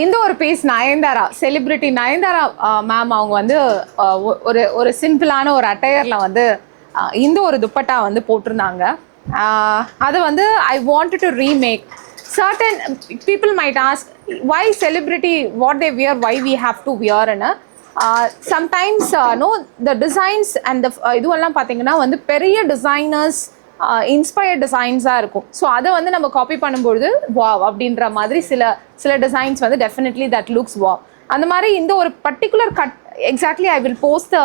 இந்த ஒரு piece Nayanthara, celebrity Nayanthara ma'am அவங்க வந்து ஒரு ஒரு சிம்பிளான ஒரு அட்டையரில் வந்து இந்த ஒரு துப்பட்டா வந்து போட்டிருந்தாங்க. அது வந்து I wanted to remake. Certain people might ask why celebrity what they wear, why we have to wear ன்னு. Sometimes no the designs and இதுவெல்லாம் பார்த்தீங்கன்னா வந்து பெரிய டிசைனர்ஸ் இன்ஸ்பயர்ட் டிசைன்ஸாக இருக்கும். ஸோ அதை வந்து நம்ம காப்பி பண்ணும்பொழுது வாவ் அப்படின்ற மாதிரி சில சில டிசைன்ஸ் வந்து டெஃபினெட்லி தட் லுக்ஸ் வாவ். அந்த மாதிரி இந்த ஒரு particular cut exactly I will post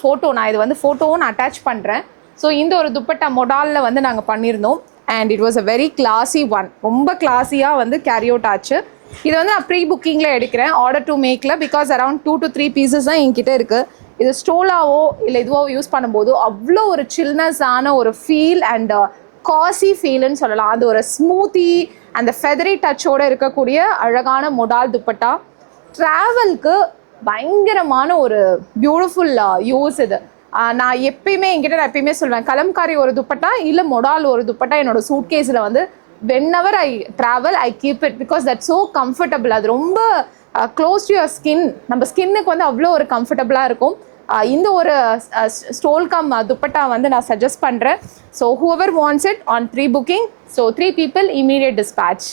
photo. நான் இது வந்து ஃபோட்டோவும் நான் அட்டாச் பண்ணுறேன். ஸோ இந்த ஒரு துப்பட்டா மொடாலில் வந்து நாங்கள் பண்ணியிருந்தோம். And it was a very classy one. ரொம்ப கிளாஸியாக வந்து கேரி அவுட் ஆச்சு. இது வந்து நான் ப்ரீ புக்கிங்கில் எடுக்கிறேன், ஆர்டர் டு மேக்கில். பிகாஸ் அரௌண்ட் 2 to 3 பீசஸ் தான் என்கிட்ட இருக்குது. இது ஸ்டோலாவோ இல்லை இதுவோ யூஸ் பண்ணும்போது அவ்வளோ ஒரு சில்னஸான ஒரு ஃபீல் அண்ட் காசி ஃபீல்னு சொல்லலாம். அது ஒரு ஸ்மூத்தி அந்த ஃபெதரி டச்சோடு இருக்கக்கூடிய அழகான மொடால் துப்பட்டா. ட்ராவலுக்கு பயங்கரமான ஒரு பியூட்டிஃபுல் யூஸ் இது. நான் எப்பயுமே சொல்லுவேன், கலம்காரி ஒரு துப்பட்டா இல்லை மொடால் ஒரு துப்பட்டா என்னோட சூட்கேஸில் வந்து whenever I travel I keep it because that's so comfortable. அது ரொம்ப க்ளோஸ் டு யுவர் ஸ்கின். நம்ம ஸ்கின்னுக்கு வந்து அவ்வளோ ஒரு கம்ஃபர்டபுளாக இருக்கும். இந்த ஒரு ஸ்டோல் கம் துப்பட்டா வந்து நான் சஜஸ்ட் பண்ணுறேன். So whoever wants it on pre-booking, so 3 people immediate dispatch.